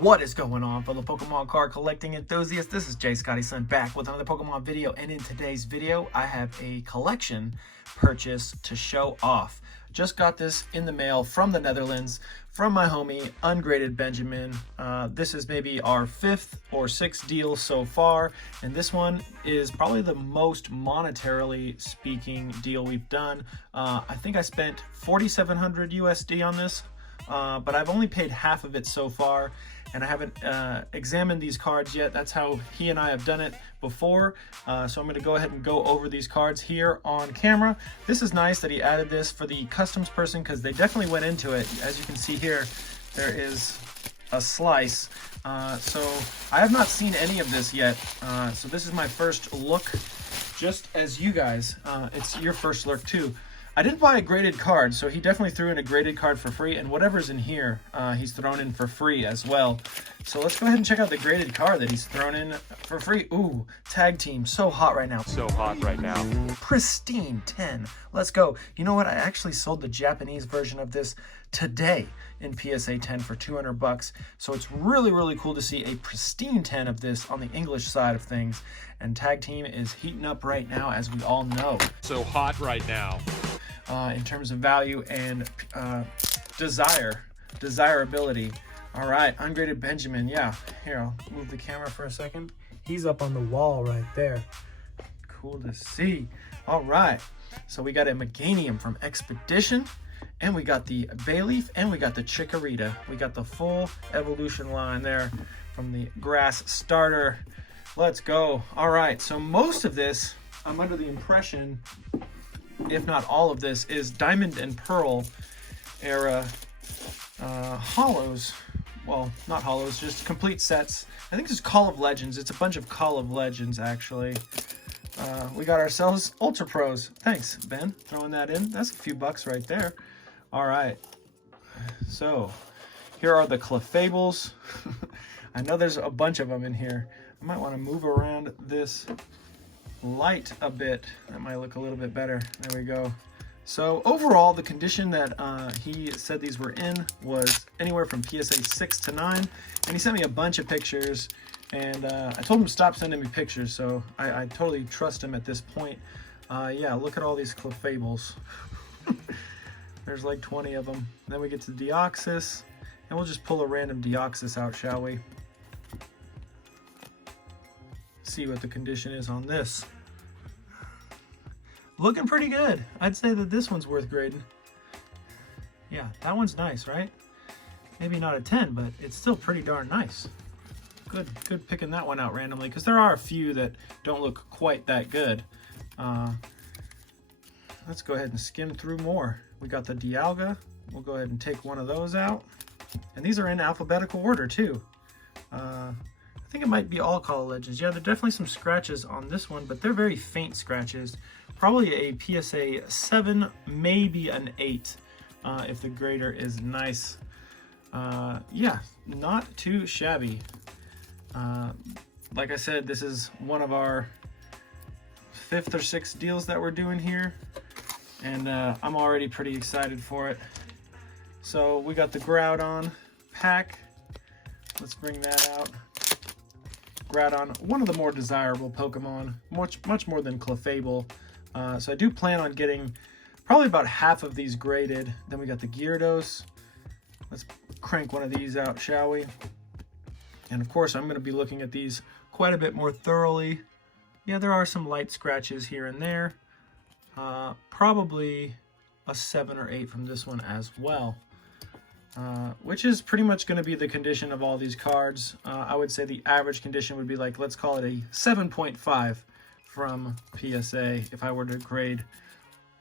What is going on, fellow Pokemon card collecting enthusiasts? This is J Scotty Sun back with another Pokemon video, and in today's video I have a collection purchase to show off. Just got this in the mail from the Netherlands from my homie Ungraded Benjamin. This is maybe our 5th or 6th deal so far, and this one is probably the most monetarily speaking deal we've done. I think I spent 4,700 USD on this. But I've only paid half of it so far, and I haven't examined these cards yet. That's how he and I have done it before. So I'm going to go ahead and go over these cards here on camera. This is nice that he added this for the customs person, because they definitely went into it. As you can see here, there is a slice. So I have not seen any of this yet. So this is my first look, just as you guys, it's your first look too. I didn't buy a graded card, so he definitely threw in a graded card for free, and whatever's in here, he's thrown in for free as well. So let's go ahead and check out the graded card that he's thrown in for free. Ooh, tag team, so hot right now. So hot right now. Pristine 10. Let's go. You know what? I actually sold the Japanese version of this today in PSA 10 for 200 bucks. So it's really, really cool to see a pristine 10 of this on the English side of things. And tag team is heating up right now, as we all know. So hot right now. In terms of value and desirability. All right, Ungraded Benjamin. Yeah, here, I'll move the camera for a second. He's up on the wall right there. Cool to see. All right, so we got a Meganium from Expedition, and we got the Bayleaf, and we got the Chikorita. We got the full evolution line there from the grass starter. Let's go. All right, so most of this, I'm under the impression, if not all of this, is Diamond and Pearl era holos. Well, not holos, just complete sets. I think this is Call of Legends. It's a bunch of Call of Legends, actually. We got ourselves Ultra Pros. Thanks, Ben, throwing that in. That's a few bucks right there. All right. So, here are the Clefables. I know there's a bunch of them in here. I might want to move around this light a bit. That might look a little bit better. There we go. So overall, the condition that he said these were in was anywhere from PSA 6 to 9, and he sent me a bunch of pictures, and I told him to stop sending me pictures, so I totally trust him at this point. Yeah, look at all these Clefables. There's like 20 of them. Then we get to Deoxys, and we'll just pull a random Deoxys out, shall we? See what the condition is on this. Looking pretty good. I'd say that this one's worth grading. Yeah, that one's nice, right? Maybe not a 10, but it's still pretty darn nice. Good picking that one out randomly, because there are a few that don't look quite that good. Let's go ahead and skim through more. We got the Dialga. We'll go ahead and take one of those out. And these are in alphabetical order too. I think it might be all Call of Legends. Yeah, there are definitely some scratches on this one, but they're very faint scratches. Probably a PSA 7, maybe an 8, if the grader is nice. Yeah, not too shabby. Like I said, this is one of our 5th or 6th deals that we're doing here, and I'm already pretty excited for it. So we got the Groudon pack. Let's bring that out. Groudon, one of the more desirable Pokemon, much more than Clefable. So I do plan on getting probably about half of these graded. Then we got the Gyarados. Let's crank one of these out, shall we? And of course, I'm going to be looking at these quite a bit more thoroughly. Yeah, there are some light scratches here and there. Probably a 7 or 8 from this one as well. Which is pretty much going to be the condition of all these cards. I would say the average condition would be like, let's call it a 7.5 from PSA if I were to grade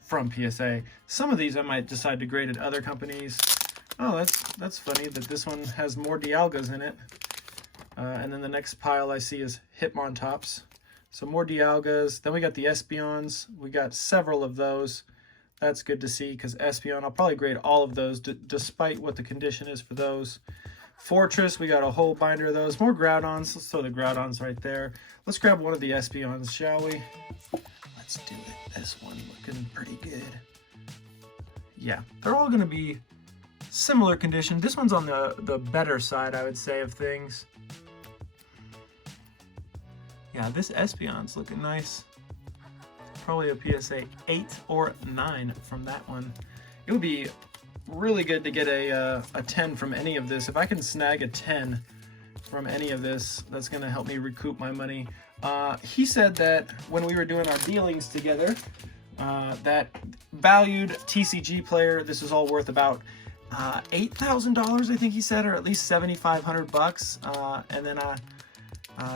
from PSA. Some of these I might decide to grade at other companies. Oh, that's funny that this one has more Dialgas in it. And then the next pile I see is Hitmontops. So more Dialgas. Then we got the Espeons. We got several of those. That's good to see, because Espeon, I'll probably grade all of those despite what the condition is for those. Fortress, we got a whole binder of those. More Groudons. Let's throw the Groudons right there. Let's grab one of the Espeons, shall we? Let's do it. This one looking pretty good. Yeah, they're all going to be similar condition. This one's on the better side, I would say, of things. Yeah, this Espeon's looking nice. Probably a PSA 8 or 9 from that one. It would be really good to get a 10 from any of this. If I can snag a 10 from any of this, that's going to help me recoup my money. He said that when we were doing our dealings together, that valued TCG player, this is all worth about $8,000, I think he said, or at least 7,500 bucks. And then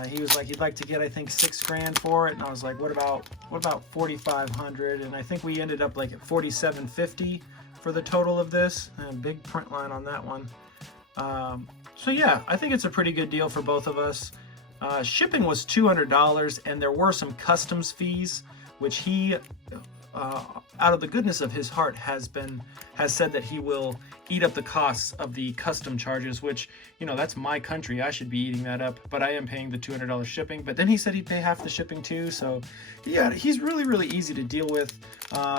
he was like, he'd like to get, I think, $6 grand for it. And I was like, what about 4,500? And I think we ended up like at 4,750 for the total of this. And big print line on that one. So yeah, I think it's a pretty good deal for both of us. Shipping was $200, and there were some customs fees, which he, out of the goodness of his heart, has said that he will eat up the costs of the custom charges, which, you know, that's my country. I should be eating that up, but I am paying the $200 shipping. But then he said he'd pay half the shipping too. So yeah, he's really, really easy to deal with.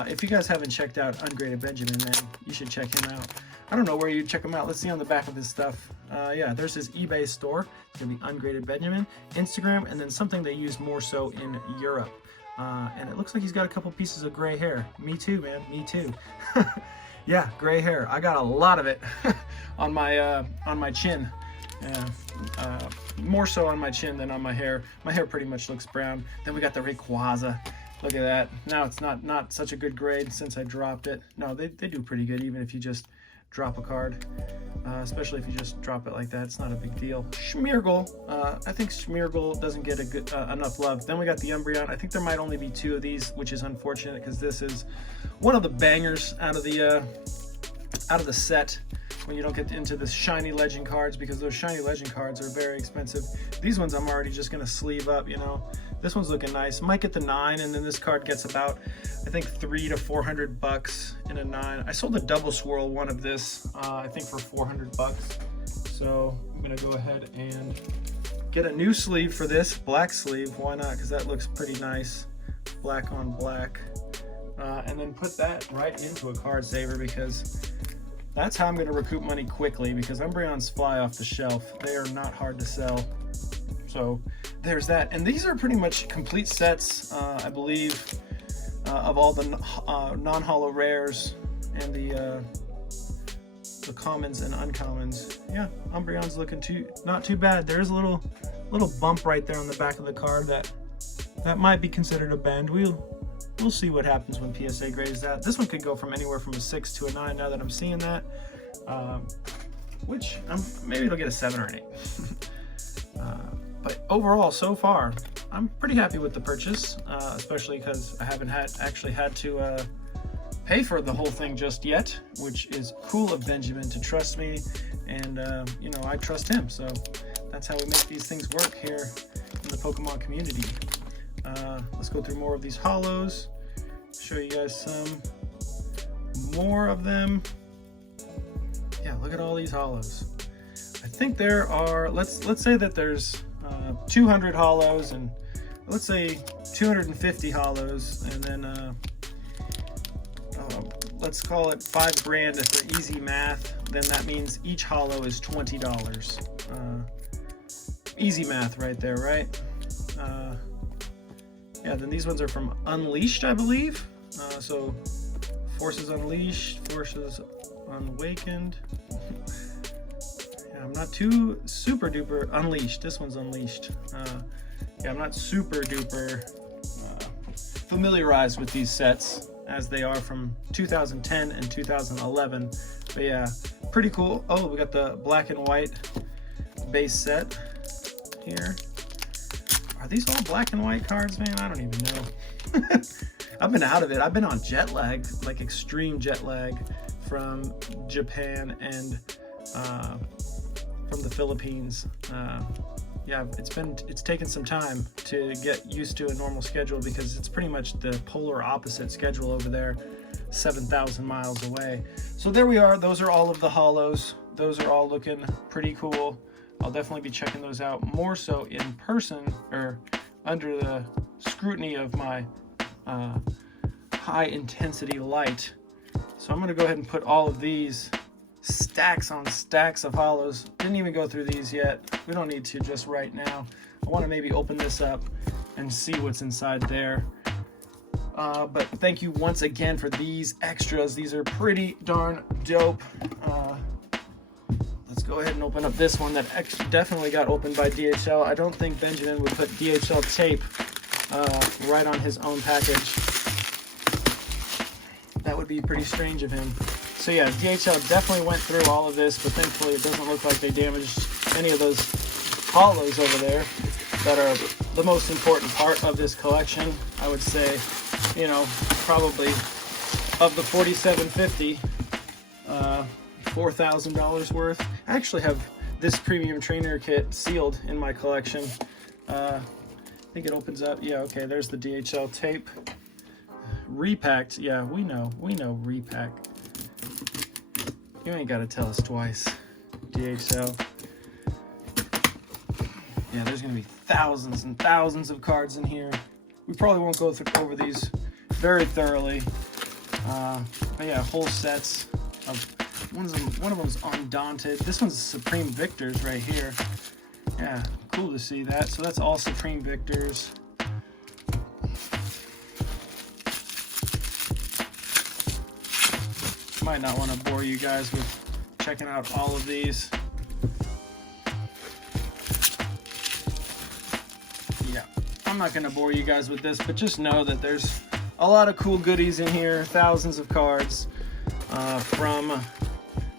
If you guys haven't checked out Ungraded Benjamin, man, you should check him out. I don't know where you check him out. Let's see on the back of his stuff. Yeah, there's his eBay store. It's gonna be Ungraded Benjamin, Instagram, and then something they use more so in Europe. And it looks like he's got a couple pieces of gray hair. Me too, man. Me too. Yeah, gray hair. I got a lot of it on my chin. Yeah, more so on my chin than on my hair. My hair pretty much looks brown. Then we got the Rayquaza. Look at that. Now it's not such a good grade since I dropped it. No, they do pretty good even if you just drop a card. Especially if you just drop it like that. It's not a big deal. Schmeargle. I think Schmeargle doesn't get a good enough love. Then we got the Umbreon. I think there might only be 2 of these, which is unfortunate because this is one of the bangers out of the set when you don't get into the shiny legend cards, because those shiny legend cards are very expensive. These ones I'm already just gonna sleeve up, you know. This one's looking nice. Might get the 9, and then this card gets about, I think, 300 to 400 bucks in a 9. I sold a double swirl one of this, I think for 400 bucks. So I'm gonna go ahead and get a new sleeve for this, black sleeve. Why not? Because that looks pretty nice, black on black. And then put that right into a card saver, because that's how I'm going to recoup money quickly, because Umbreons fly off the shelf. They are not hard to sell. So there's that. And these are pretty much complete sets, I believe, of all the non-holo rares and the commons and uncommons. Yeah, Umbreon's looking not too bad. There's a little bump right there on the back of the card that might be considered a bend. We'll see what happens when PSA grades that. This one could go from anywhere from a 6 to a 9 now that I'm seeing that. Which, maybe it'll get a 7 or an 8. But overall, so far, I'm pretty happy with the purchase, especially because I haven't actually had to pay for the whole thing just yet, which is cool of Benjamin to trust me, and you know, I trust him. So that's how we make these things work here in the Pokemon community. Let's go through more of these holos, show you guys some more of them. Yeah, look at all these holos. I think there are, let's say that there's 200 holos, and let's say 250 holos, and then let's call it 5 grand for easy math. Then that means each holo is $20. Easy math right there, right? Yeah, then these ones are from Unleashed, I believe. So Forces Unleashed, Forces Unawakened. Yeah, I'm not too super duper Unleashed. This one's Unleashed. Yeah, I'm not super duper familiarized with these sets, as they are from 2010 and 2011. But yeah, pretty cool. Oh, we got the black and white base set here. Are these all black and white cards, man? I don't even know. I've been out of it. I've been on jet lag, like extreme jet lag from Japan and from the Philippines. Yeah, it's taken some time to get used to a normal schedule, because it's pretty much the polar opposite schedule over there, 7,000 miles away. So there we are. Those are all of the holos. Those are all looking pretty cool. I'll definitely be checking those out more so in person, or under the scrutiny of my high intensity light. So I'm going to go ahead and put all of these stacks on stacks of hollows. Didn't even go through these yet. We don't need to just right now. I want to maybe open this up and see what's inside there. But thank you once again for these extras. These are pretty darn dope. Let's go ahead and open up this one that definitely got opened by DHL. I don't think Benjamin would put DHL tape right on his own package. That would be pretty strange of him. So yeah, DHL definitely went through all of this, but thankfully it doesn't look like they damaged any of those hollows over there that are the most important part of this collection. I would say, you know, probably of the $47.50, $4,000 worth. I actually have this premium trainer kit sealed in my collection. I think it opens up. Yeah, okay, there's the DHL tape. Repacked. Yeah, we know repack. You ain't got to tell us twice, DHL. Yeah, there's going to be thousands and thousands of cards in here. We probably won't go over these very thoroughly. But yeah, whole sets of one of them's Undaunted. This one's Supreme Victors right here. Yeah, cool to see that. So that's all Supreme Victors. Might not want to bore you guys with checking out all of these. Yeah, I'm not going to bore you guys with this, but just know that there's a lot of cool goodies in here. Thousands of cards from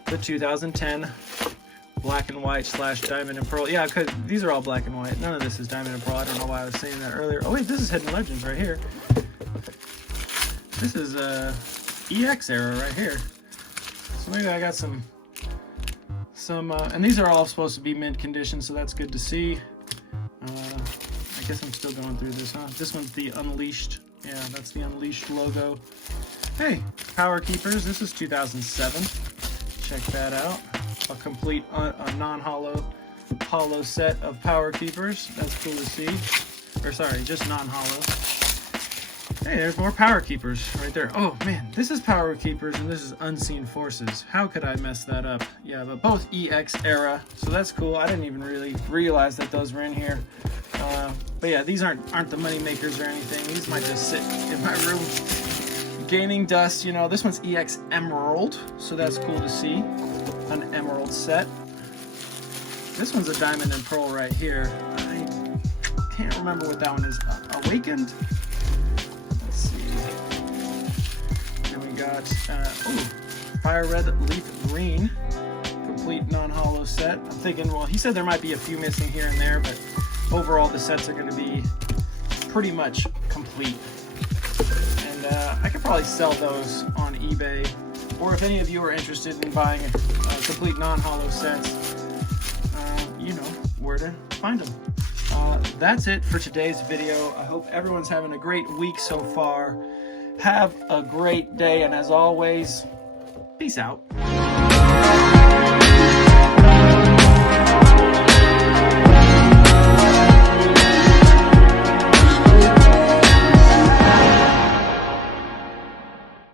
the 2010 black and white / diamond and pearl. Yeah, because these are all black and white. None of this is diamond and pearl. I don't know why I was saying that earlier. Oh wait, this is Hidden Legends right here. This is EX era right here. So maybe I got some, and these are all supposed to be mint condition, so that's good to see. I guess I'm still going through this, huh? This one's the Unleashed. Yeah, that's the Unleashed logo. Hey, Power Keepers. This is 2007. Check that out. A complete non-hollow set of Power Keepers. That's cool to see. Or sorry, just non-hollow. Hey, there's more Power Keepers right there. Oh man, this is Power Keepers and this is Unseen Forces. How could I mess that up? Yeah, but both EX era, so that's cool. I didn't even really realize that those were in here. But yeah, these aren't the money makers or anything. These might just sit in my room gaining dust. You know, this one's EX Emerald, so that's cool to see. An emerald set. This one's a diamond and pearl right here. I can't remember what that one is. Awakened? Got Fire Red Leaf Green, complete non-hollow set. I'm thinking, well, he said there might be a few missing here and there, but overall the sets are going to be pretty much complete. And I could probably sell those on eBay, or if any of you are interested in buying complete non-hollow sets, you know where to find them. That's it for today's video. I hope everyone's having a great week so far. Have a great day, and as always, peace out.